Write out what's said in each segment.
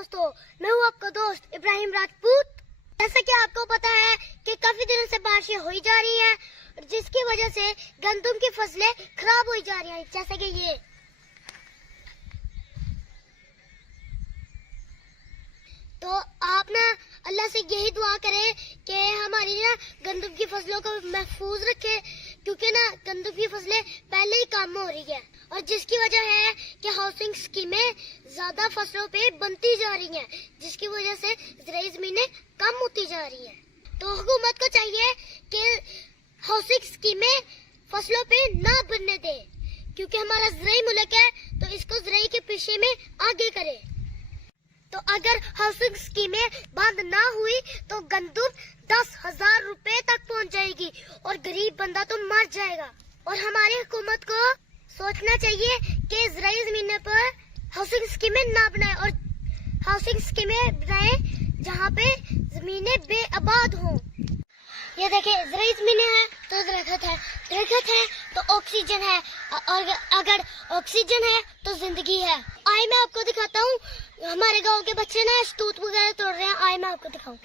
दोस्तों, मैं हूँ आपका दोस्त इब्राहिम राजपूत। जैसा कि आपको पता है कि काफी दिनों से बारिशें हो जा रही है, जिसकी वजह से गंदम की फसलें खराब हो जा रही हैं। जैसे कि ये तो आप ना अल्लाह से यही दुआ करें कि हमारी ना गंदम की फसलों को महफूज रखे, क्योंकि ना गंदम की फसलें पहले ही कम हो रही है और जिसकी वजह है कि हाउसिंग स्कीमें ज्यादा फसलों पे बनती जा रही हैं, जिसकी वजह से ज़राई ज़मीनें कम होती जा रही हैं। तो हुकूमत को चाहिए कि हाउसिंग स्कीमें फसलों पे ना बनने दे, क्योंकि हमारा ज़राई मुल्क है तो इसको ज़राई के पीछे में आगे करे। तो अगर हाउसिंग स्कीमें बंद ना हुई तो गंदम 10,000 रुपए तक पहुंच जाएगी और गरीब बंदा तो मर जाएगा। और हमारी हुकूमत को सोचना चाहिए कि ज़राई ज़मीनों पर हाउसिंग स्कीमें ना बनाए और हाउसिंग स्कीमें बनाए जहाँ पे ज़मीनें बेआबाद हों। ये देखिए, ज़राई ज़मीनें हैं तो दरख्त है तो ऑक्सीजन है, और अगर ऑक्सीजन है तो जिंदगी है। आइए मैं आपको दिखाता हूँ, हमारे गांव के बच्चे ना शहतूत वगैरह तोड़ रहे हैं। आइए मैं आपको दिखाऊं।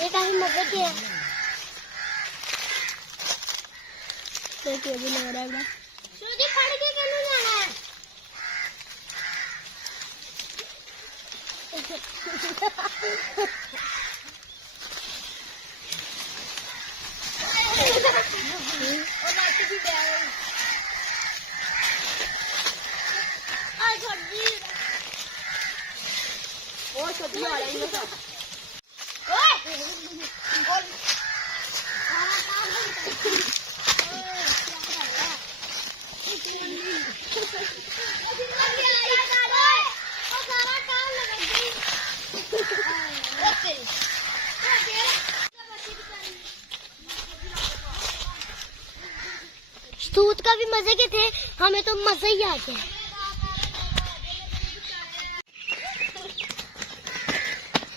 ये काफी मजे की है। देखिए अभी लग रहा है सूजी पड़ के कहाँ जाना है। और बाकी भी और सब्जी आ रही है। शहतूत का भी मजे के थे, हमें तो मजा ही आ गया।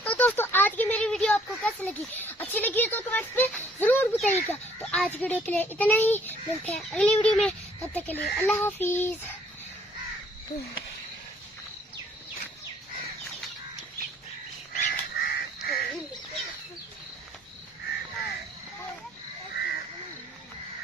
तो दोस्तों, आज की मेरी वीडियो आपको कैसी लगी? अच्छी लगी तो कमेंट्स में जरूर बताइएगा। तो आज वीडियो के लिए इतना ही, मिलते हैं अगली वीडियो में। तब तक के लिए अल्लाह हाफिज।